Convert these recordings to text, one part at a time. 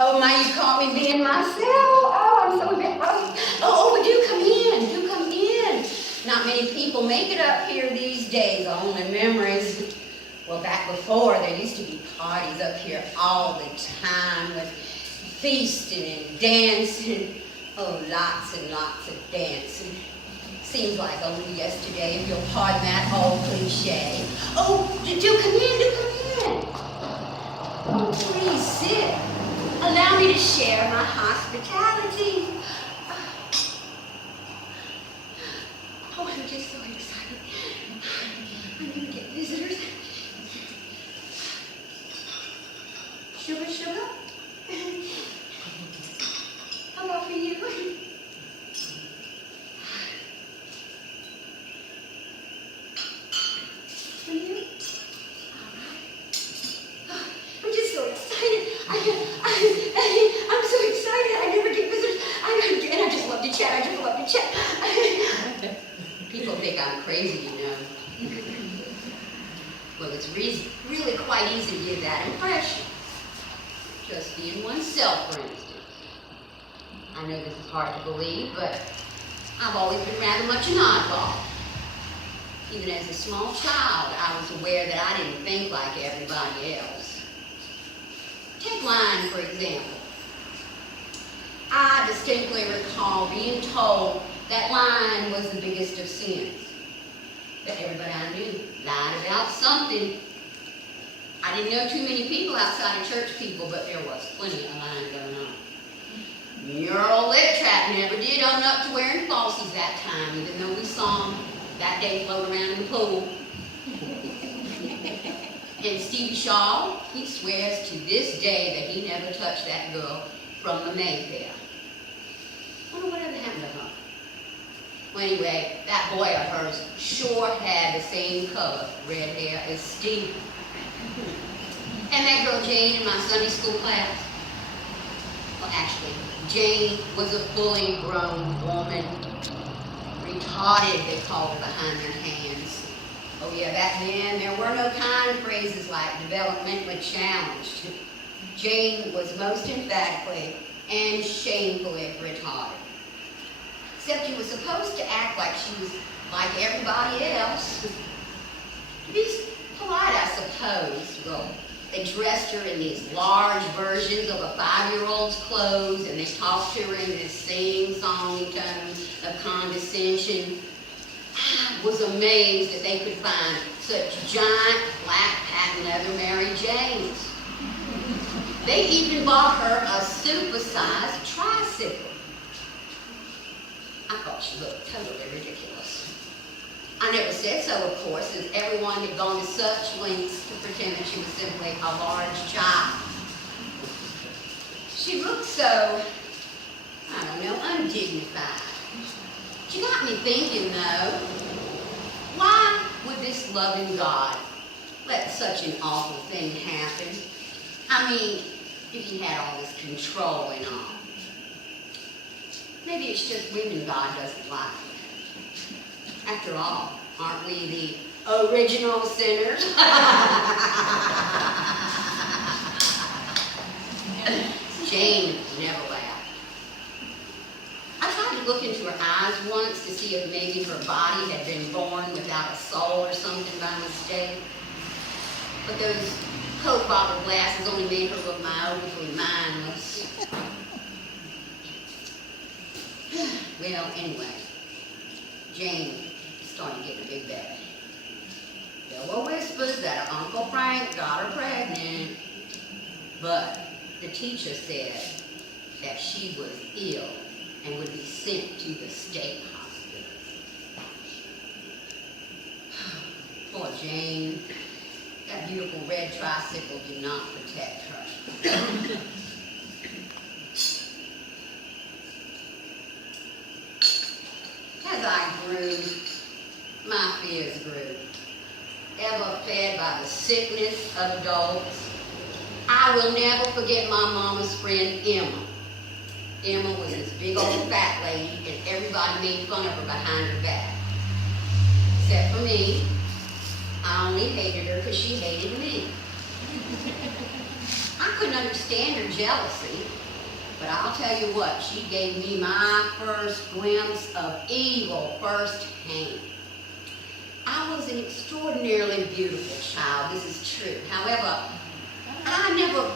Oh my, you caught me being myself. Oh, I'm so embarrassed. But do come in. Not many people make it up here these days, only memories. Well, back before, there used to be parties up here all the time with feasting and dancing. Oh, lots and lots of dancing. Seems like only yesterday, if you'll pardon that old cliche. Oh, do come in. Oh, please sit. Allow me to share my hospitality. Oh, I'm just so excited. I'm going to get visitors. Sugar? How about for you? For you? All right. I'm just so excited. I'm so excited. I never get visitors. And I just love to chat. People think I'm crazy, you know. Well, it's really quite easy to give that impression. Just being oneself, for instance. I know this is hard to believe, but I've always been rather much an oddball. Even as a small child, I was aware that I didn't think like everybody else. Take lying, for example. I distinctly recall being told that lying was the biggest of sins. But everybody I knew lied about something. I didn't know too many people outside of church people, but there was plenty of lying going on. Your old lit trap never did own up to wearing falsies that time, even though we saw them that day float around in the pool. And Stevie Shaw, he swears to this day that he never touched that girl from the Mayfair. I wonder whatever happened to her. Well, anyway, that boy of hers sure had the same color, red hair, as Steve. And that girl Jane in my Sunday school class, well, actually, Jane was a fully grown woman. Retarded, they called her behind their hands. Oh yeah, back then there were no kind phrases like developmentally challenged. Jane was most emphatically and shamefully retarded. Except you were supposed to act like she was like everybody else. To be polite, I suppose. Well, they dressed her in these large versions of a 5-year-old's clothes, and they talked to her in this sing-song tone of condescension. I was amazed that they could find such giant black patent leather Mary Janes. They even bought her a super-sized tricycle. I thought she looked totally ridiculous. I never said so, of course, as everyone had gone to such lengths to pretend that she was simply a large child. She looked so, I don't know, undignified. She got me thinking, though, why would this loving God let such an awful thing happen? I mean, if he had all this control and all. Maybe it's just women God doesn't like. After all, aren't we the original sinners? Jane never laughed. I tried to look into her eyes once to see if maybe her body had been born without a soul or something by mistake. But those Coke bottle glasses only made her look mildly mindless. Well, anyway, Jane started getting a big belly. There were whispers that her Uncle Frank got her pregnant, but the teacher said that she was ill and would be sent to the state hospital. Poor Jane. That beautiful red tricycle did not protect her. As I grew, my fears grew. Ever fed by the sickness of adults. I will never forget my mama's friend Emma. Emma was this big old fat lady, and everybody made fun of her behind her back. Except for me. I only hated her because she hated me. I couldn't understand her jealousy, but I'll tell you what, she gave me my first glimpse of evil firsthand. I was an extraordinarily beautiful child, this is true. However, I never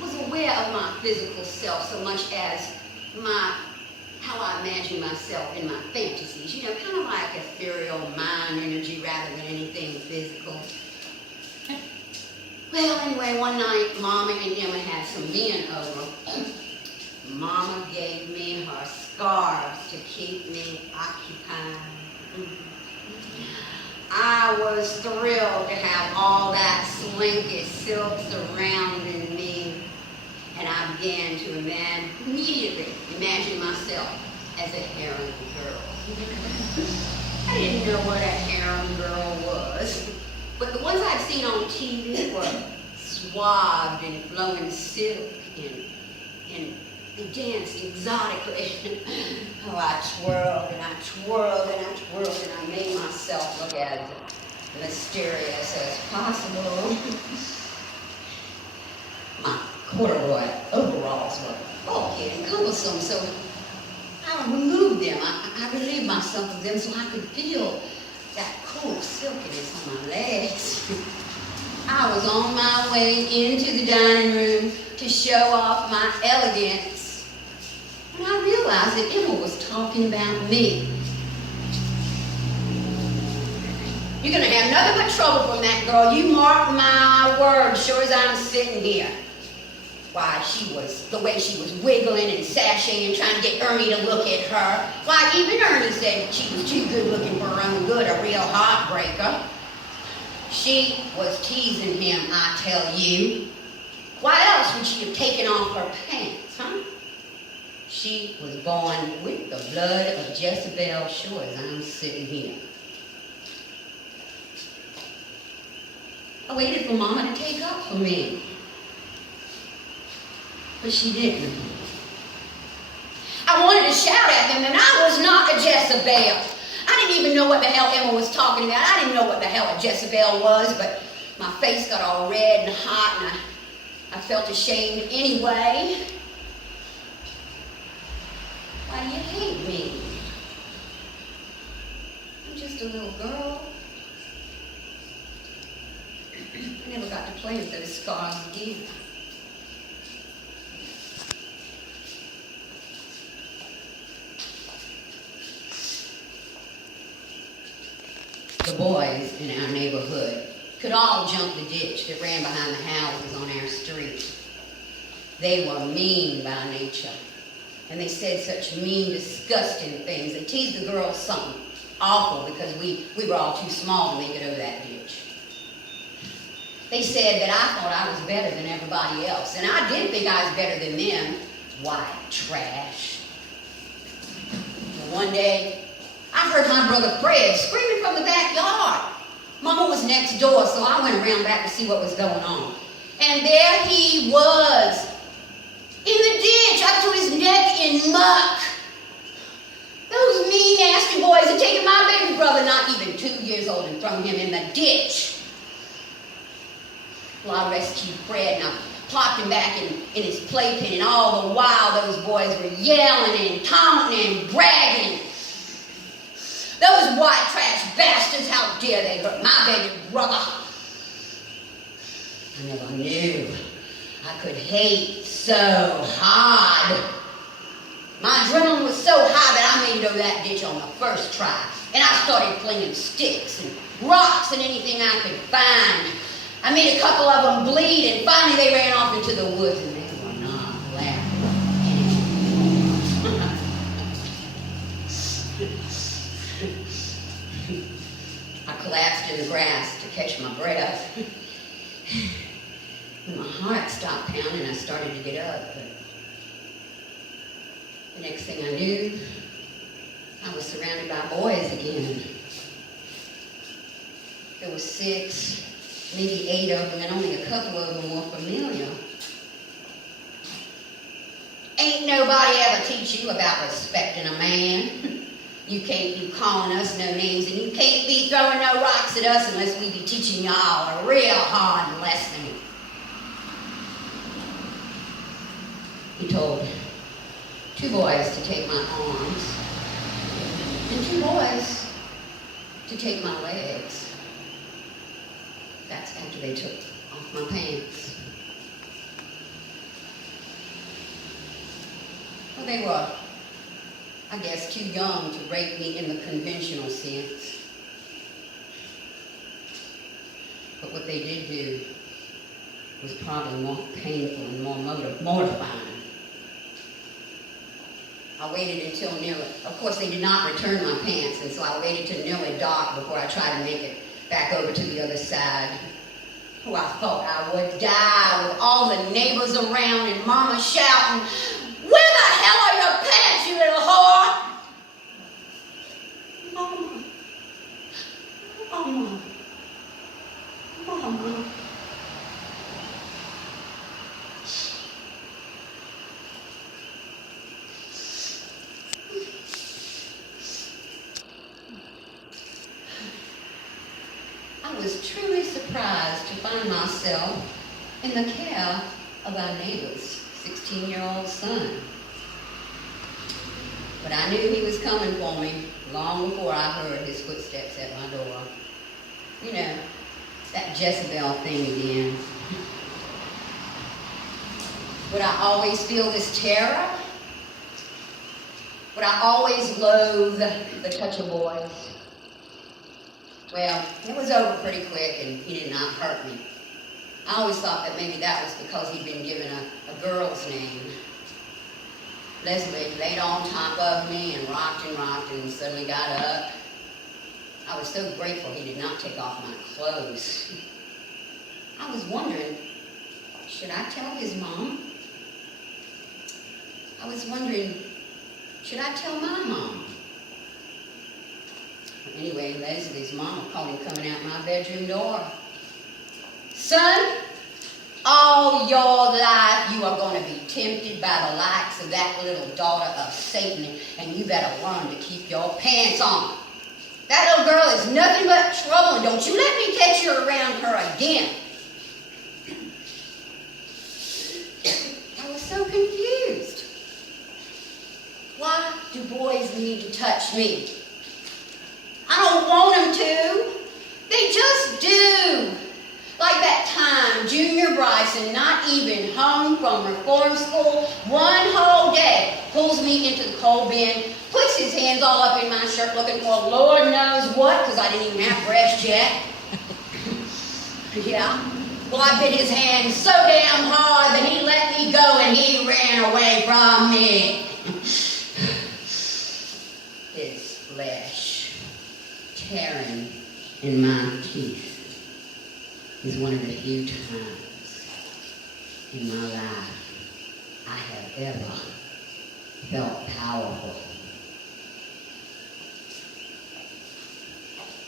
was aware of my physical self so much as how I imagine myself in my fantasies. You know, kind of like ethereal mind energy rather than anything physical. Well, anyway, one night, Mama and Emma had some men over. Mama gave me her scarves to keep me occupied. I was thrilled to have all that slinky silk surrounding me, and I began to immediately imagine myself as a harem girl. I didn't know what a harem girl was, but the ones I'd seen on TV were swathed in flowing silk, and they danced exotically. Oh, I twirled and I twirled and I twirled, and I made myself look as mysterious as possible. My corduroy overalls were bulky and cumbersome, so I removed them. I relieved myself of them so I could feel that cool silkiness on my legs. I was on my way into the dining room to show off my elegance, and I realized that Emma was talking about me. You're going to have nothing but trouble from that girl. You mark my words, sure as I'm sitting here. Why, the way she was wiggling and sashaying, trying to get Ernie to look at her. Why, even Ernie said she was too good looking for her own good, a real heartbreaker. She was teasing him, I tell you. Why else would she have taken off her pants, huh? She was born with the blood of Jezebel, sure as I'm sitting here. I waited for Mama to take up for me, but she didn't. I wanted to shout at them, and I was not a Jezebel. I didn't even know what the hell Emma was talking about. I didn't know what the hell a Jezebel was, but my face got all red and hot, and I felt ashamed anyway. Why do you hate me? I'm just a little girl. I never got to play with those scars again. The boys in our neighborhood could all jump the ditch that ran behind the houses on our street. They were mean by nature, and they said such mean, disgusting things. They teased the girls something awful because we were all too small to make it over that ditch. They said that I thought I was better than everybody else, and I did think I was better than them. White trash. And one day, I heard my brother Fred screaming from the backyard. Mama was next door, so I went around back to see what was going on. And there he was, in the ditch, up to his neck in muck. Those mean, nasty boys had taken my baby brother, not even 2 years old, and thrown him in the ditch. Well, I rescued Fred, and I popped him back in his playpen, and all the while those boys were yelling and taunting and bragging. Those white trash bastards, how dare they hurt my baby brother? I never knew I could hate so hard. My adrenaline was so high that I made it over that ditch on the first try. And I started flinging sticks and rocks and anything I could find. I made a couple of them bleed, and finally they ran off into the woods, and they were not laughing anymore. I collapsed in the grass to catch my breath. And my heart stopped pounding, I started to get up, but the next thing I knew, I was surrounded by boys again. There were 6, maybe 8 of them, and only a couple of them were familiar. Ain't nobody ever teach you about respecting a man. You can't be calling us no names, and you can't be throwing no rocks at us unless we be teaching y'all a real hard lesson. He told 2 boys to take my arms and 2 boys to take my legs. That's after they took off my pants. Well, they were, I guess, too young to rape me in the conventional sense. But what they did do was probably more painful and more mortifying. I waited until nearly, of course they did not return my pants, and so I waited till nearly dark before I tried to make it back over to the other side. Oh, I thought I would die with all the neighbors around and Mama shouting, "Where the hell are your pants, you little whore?" Mama. Mama. Mama. I was truly surprised to find myself in the care of our neighbor's 16-year-old son. But I knew he was coming for me long before I heard his footsteps at my door. You know, that Jezebel thing again. Would I always feel this terror? Would I always loathe the touch of boys? Well, it was over pretty quick and he did not hurt me. I always thought that maybe that was because he'd been given a girl's name. Leslie laid on top of me and rocked and suddenly got up. I was so grateful he did not take off my clothes. I was wondering, should I tell his mom? I was wondering, should I tell my mom? Anyway, Leslie's mama caught him coming out my bedroom door. "Son, all your life you are going to be tempted by the likes of that little daughter of Satan, and you better learn to keep your pants on. That little girl is nothing but trouble, and don't you let me catch you around her again." I was so confused. Why do boys need to touch me? I don't want them to. They just do. Like that time Junior Bryson, not even home from reform school, one whole day, pulls me into the coal bin, puts his hands all up in my shirt looking for Lord knows what, because I didn't even have breast yet. Yeah. Well, I bit his hand so damn hard that he let me go and he ran away from me. His flesh tearing in my teeth is one of the few times in my life I have ever felt powerful.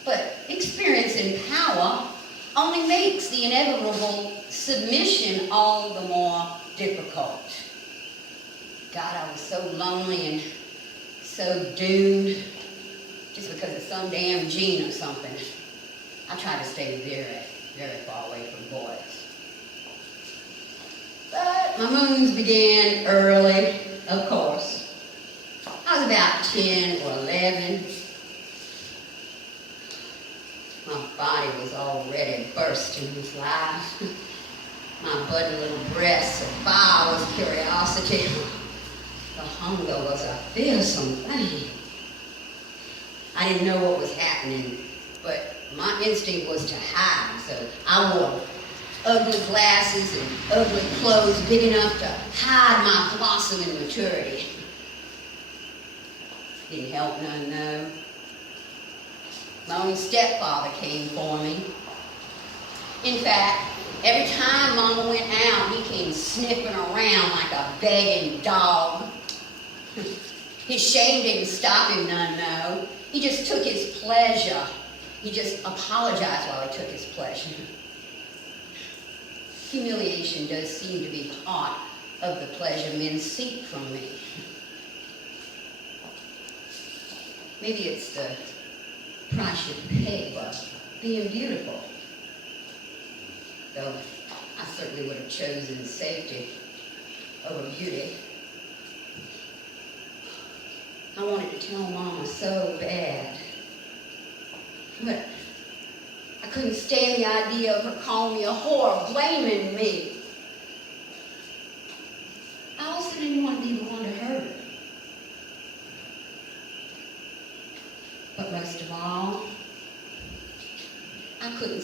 But experiencing power only makes the inevitable submission all the more difficult. God, I was so lonely and so doomed just because of some damn gene or something. I tried to stay very far away from boys. But my moons began early, of course. I was about 10 or 11. My body was already bursting with life. My budding little breasts afire with curiosity. The hunger was a fearsome thing. I didn't know what was happening, but my instinct was to hide, so I wore ugly glasses and ugly clothes big enough to hide my blossoming maturity. Didn't help none, though. My own stepfather came for me. In fact, every time Mama went out, he came sniffing around like a begging dog. His shame didn't stop him none, no. He just took his pleasure. He just apologized while he took his pleasure. Humiliation does seem to be part of the pleasure men seek from me. Maybe it's the price you pay for being beautiful. Though I certainly would have chosen safety over beauty. I wanted to tell Mama so bad. But I couldn't stand the idea of her calling me a whore, blaming me. I also didn't want to be the one to hurt her. But most of all, I couldn't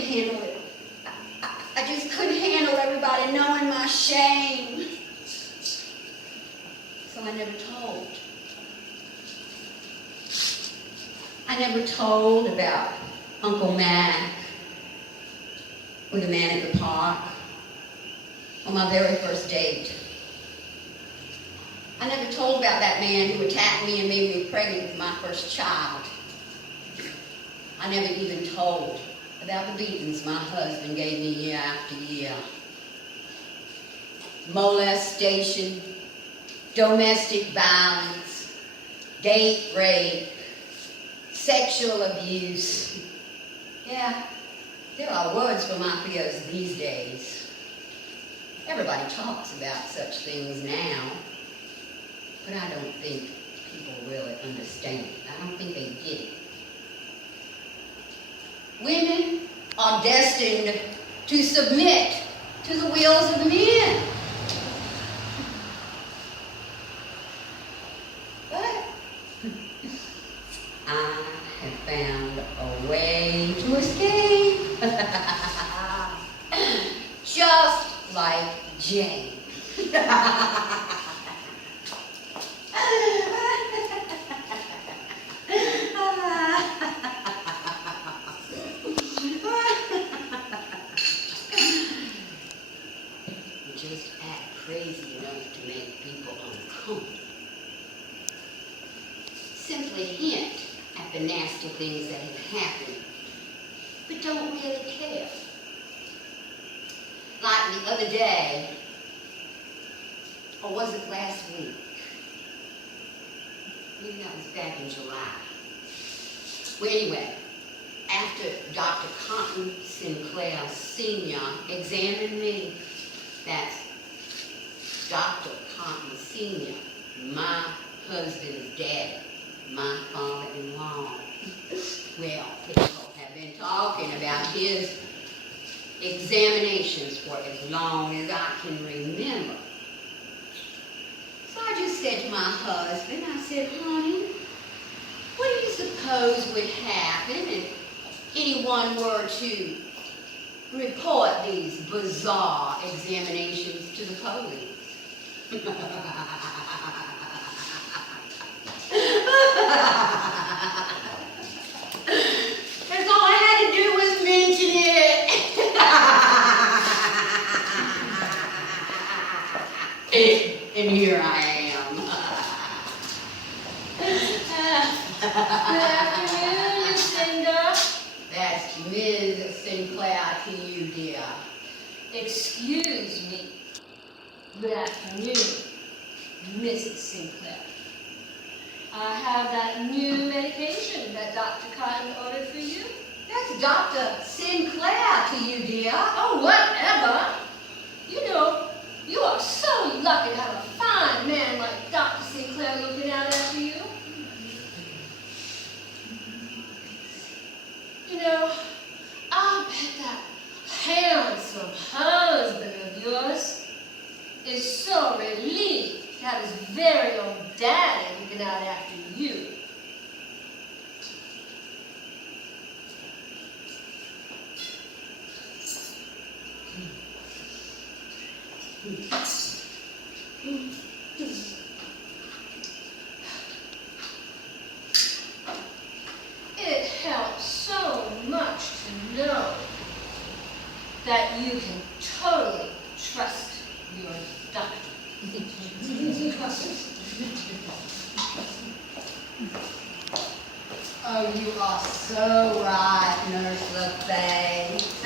handle it. I just couldn't handle everybody knowing my shame. So I never told. I never told about Uncle Mac or the man at the park on my very first date. I never told about that man who attacked me and made me pregnant with my first child. I never even told about the beatings my husband gave me year after year. Molestation, domestic violence, date rape, sexual abuse. Yeah, there are words for my fears these days. Everybody talks about such things now, but I don't think people really understand it. I don't think they get it. Women are destined to submit to the wills of men. But I have found a way to escape. Just like Jane. Just act crazy enough to make people uncomfortable. Simply hint at the nasty things that have happened, but don't really care. Like the other day, or was it last week? Maybe that was back in July. Well, anyway, after Dr. Cotton Sinclair Sr. examined me, that's Dr. Cotton Sr., my husband's daddy, my father-in-law. Well, people have been talking about his examinations for as long as I can remember. So I just said to my husband, I said, honey, what do you suppose would happen if anyone were to report these bizarre examinations to the police? That's all I had to do was mention it. And here I am. Good afternoon, Lucinda. That's Ms. Sinclair to you, dear. Excuse me. Good afternoon, Mrs. Sinclair. I have that new medication that Dr. Cotton ordered for you. That's Dr. Sinclair to you, dear. Oh, whatever. You know, you are so lucky to have a fine man like Dr. Sinclair looking out after you. You know, I'll bet that handsome husband of yours is so relieved to have his very own daddy looking out after you. It helps so much to know that you can totally trust your doctor. Oh, you are so right, Nurse LaFay.